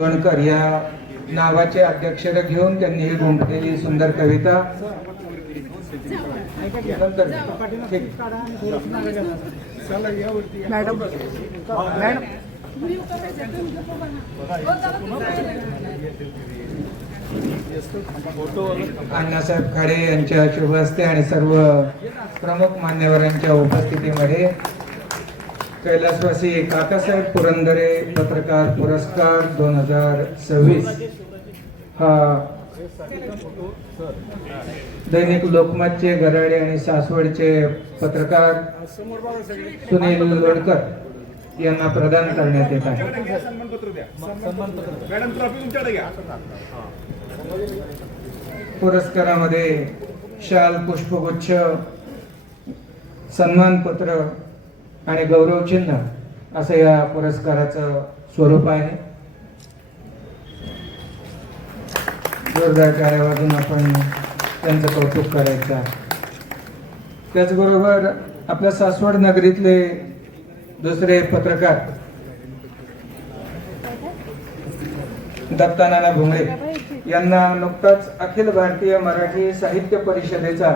गणकर या नावाचे अध्यक्षर घेऊन त्यांनी ही गुंफलेली सुंदर कविता नंतर अण्णासाहेब खाडे यांच्या शुभ हस्ते आणि सर्व प्रमुख मान्यवरांच्या उपस्थितीमध्ये कैलासवासी काकासाहेब पुरंदरे पत्रकार पुरस्कार 2026 हा दैनिक लोकमतचे गराडे आणि सासवडचे पत्रकार सुनील लोणकर यांना प्रदान करण्यात येत आहे। पुरस्कारामध्ये शाल, पुष्पगुच्छ, सन्मानपत्र आणि गौरव चिन्ह असं या पुरस्काराचं स्वरूप आहे। जोरदार टाळ्या वाजून आपण त्यांचं कौतुक करायचं आहे। त्याचबरोबर आपल्या सासवड नगरीतले दुसरे पत्रकार दत्तानाना भुमरे यांना नुकताच अखिल भारतीय मराठी साहित्य परिषदेचा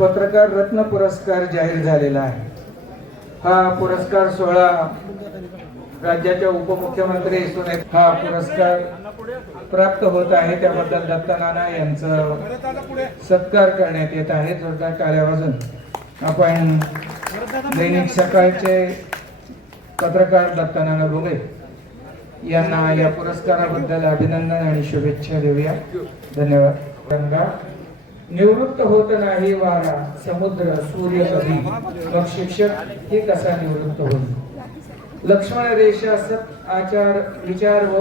पत्रकार रत्न पुरस्कार जाहीर झालेला आहे। हा पुरस्कार सोहळा राज्याच्या उपमुख्यमंत्री हा पुरस्कार प्राप्त होत आहे, त्याबद्दल दत्तानाना यांचं सत्कार करण्यात येत आहे। जोरदार टाळ्या वाजून आपण दैनिक सकाळचे पत्रकार दत्तानाना भुमरे यांना या पुरस्काराबद्दल अभिनंदन आणि शुभेच्छा देऊया। धन्यवाद। निवृत्त होत नाही वारा समुद्र सूर्य कधी, मग शिक्षक हे कसा निवृत्त होईल। लक्ष्मण रेषा सत आचार विचार व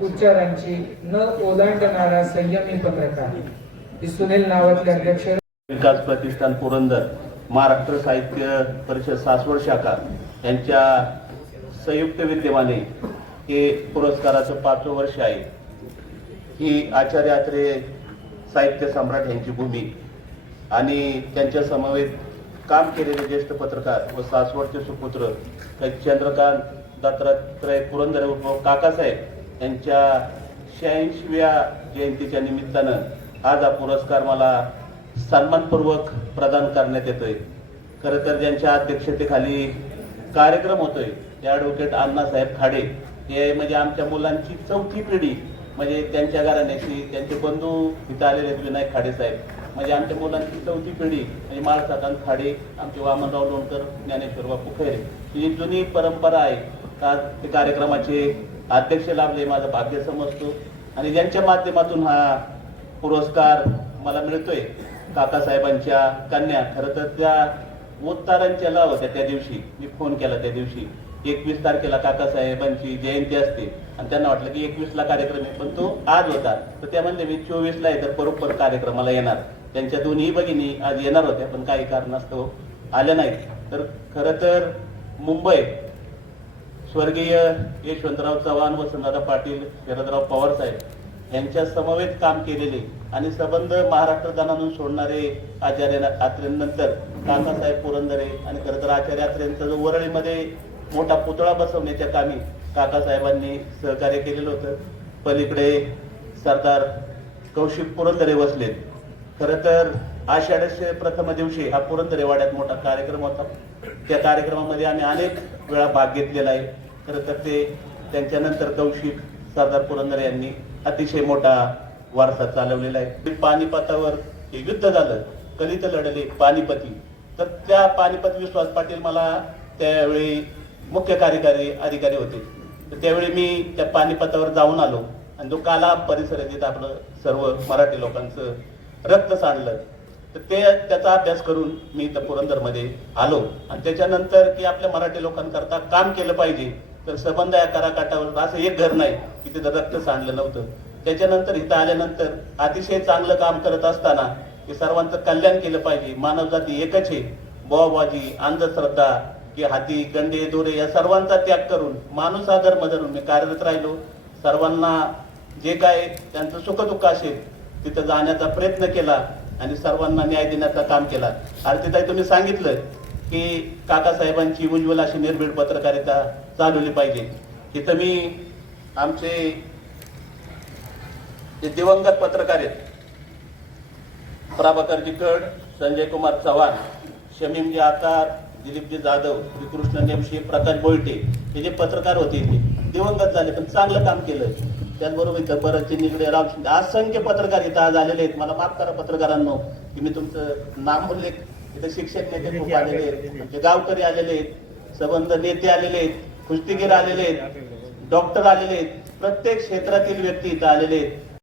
उच्चारांची न ओलांडणारा संयमी पत्रकार सुनील नावातले अध्यक्ष विकास प्रतिष्ठान पुरंदर, महाराष्ट्र साहित्य परिषद सासवड शाखा यांच्या संयुक्त विद्यमाने हे पुरस्काराचं 5वं वर्ष आहे। ही आचार्य आत्रे साहित्य सम्राट यांची भूमी आणि त्यांच्या समवेत काम केलेले ज्येष्ठ पत्रकार व सासवडचे सुपुत्र चंद्रकांत दत्तात्रय पुरंदरे उर्फ काकासाहेब यांच्या 86व्या जयंतीच्या निमित्तानं आज हा पुरस्कार मला सन्मानपूर्वक प्रदान करण्यात येतोय। खरं तर ज्यांच्या अध्यक्षतेखाली कार्यक्रम होतोय ते ॲडव्होकेट अण्णासाहेब खाडे हे म्हणजे आमच्या मुलांची 4थी पिढी, म्हणजे त्यांच्या घराण्याची त्यांचे बंधू इथं आलेले विनायक खाडे साहेब, म्हणजे आमच्या मुलांची 4थी पिढी म्हणजे माळसाकांत खाडे, आमचे वामनराव लोणकर, ज्ञानेश्वर बापू खैरे, ही जुनी परंपरा आहे। आज ते कार्यक्रमाचे अध्यक्ष लाभले माझं भाग्य समजतो आणि ज्यांच्या माध्यमातून हा पुरस्कार मला मिळतोय काकासाहेबांच्या कन्या। खरं तर त्या उत्तारांच्या लाव होत्या त्या दिवशी, मी फोन केला त्या दिवशी 21 तारखेला काकासाहेबांची जयंती असते आणि त्यांना वाटलं की 21ला कार्यक्रम आहे, पण तो आज होता, तर त्या म्हणले मी 24ला आहे तर बरोबर कार्यक्रमाला येणार। त्यांच्या दोन्ही भगिनी आज येणार होत्या पण काही कारणास्तव आल्या नाहीत। तर खरं तर मुंबई स्वर्गीय यशवंतराव चव्हाण, वसंतदादा पाटील, शरदराव पवार साहेब यांच्या समवेत काम केलेले आणि संबंध महाराष्ट्र दानातून सोडणारे आचार्य आत्रेंनंतर काकासाहेब पुरंदरे आणि खरं तर आचार्य आत्रेंचा जो वरळीमध्ये मोठा पुतळा बसवण्याच्या कामी काकासाहेबांनी सहकार्य केलेलं होतं। पलीकडे सरदार कौशिक पुरंदरे बसलेत। खरं तर आषाढस्य प्रथम दिवशी हा पुरंदरे वाड्यात मोठा कार्यक्रम होता, त्या कार्यक्रमामध्ये आम्ही अनेक वेळा भाग घेतलेला आहे। खरं तर ते त्यांच्यानंतर कौशिक सरदार पुरंदरे यांनी अतिशय मोठा वारसा चालवलेला आहे। पानिपतावर हे युद्ध झालं, कलित लढले पानिपती, तर त्या पानिपत विश्वास पाटील मला त्यावेळी मुख्य कार्यकारी अधिकारी होते, तर त्यावेळी मी त्या पानिपतावर जाऊन आलो आणि जो काला परिसर आहे आपलं सर्व मराठी लोकांचं रक्त सांडलं, तर त्याचा अभ्यास करून मी इथं पुरंदरमध्ये आलो आणि त्याच्यानंतर की आपल्या मराठी लोकांकरता काम केलं पाहिजे, तर संबंध या कराकाठावर असं एक घर नाही की तिथं रक्त सांडलं नव्हतं। त्याच्यानंतर इथं आल्यानंतर अतिशय चांगलं काम करत असताना की सर्वांचं कल्याण केलं पाहिजे, मानवजाती एकच आहे, बोवाबाजी, अंधश्रद्धा की हाती गंडे दोरे या सर्वांचा त्याग करून माणूस हा धर्म धरून मी कार्यरत राहिलो। सर्वांना जे काय त्यांचं सुखदुःख असेल तिथं जाण्याचा प्रयत्न केला आणि सर्वांना न्याय देण्याचं काम केला। आरतीताई तुम्ही सांगितलं की काकासाहेबांची उज्ज्वल अशी निर्भीड पत्रकारिता चालवली पाहिजे। तिथं मी आमचे जे दिवंगत पत्रकार आहेत प्रभाकरजी कड, संजय कुमार चव्हाण, शमीमजी आतार, दिलीपजी जाधव, श्रीकृष्ण नेमशी, प्रकाश बोलटे हे जे पत्रकार होते ते दिवंगत झाले, पण चांगलं काम केलं. त्याचबरोबर इथं भरतजी निगडे, राम शिंदे, असंख्य पत्रकार इथं आज आलेले आहेत. मला माफ करा पत्रकारांनो की मी तुमचं नाम उल्लेख, इथं शिक्षक नेते खूप आलेले आहेत, आमचे गावकरी आलेले आहेत, संबंध नेते आलेले आहेत, कुस्तीगीर आलेले आहेत, डॉक्टर आलेले आहेत, प्रत्येक क्षेत्रातील व्यक्ती इथं आलेले आहेत.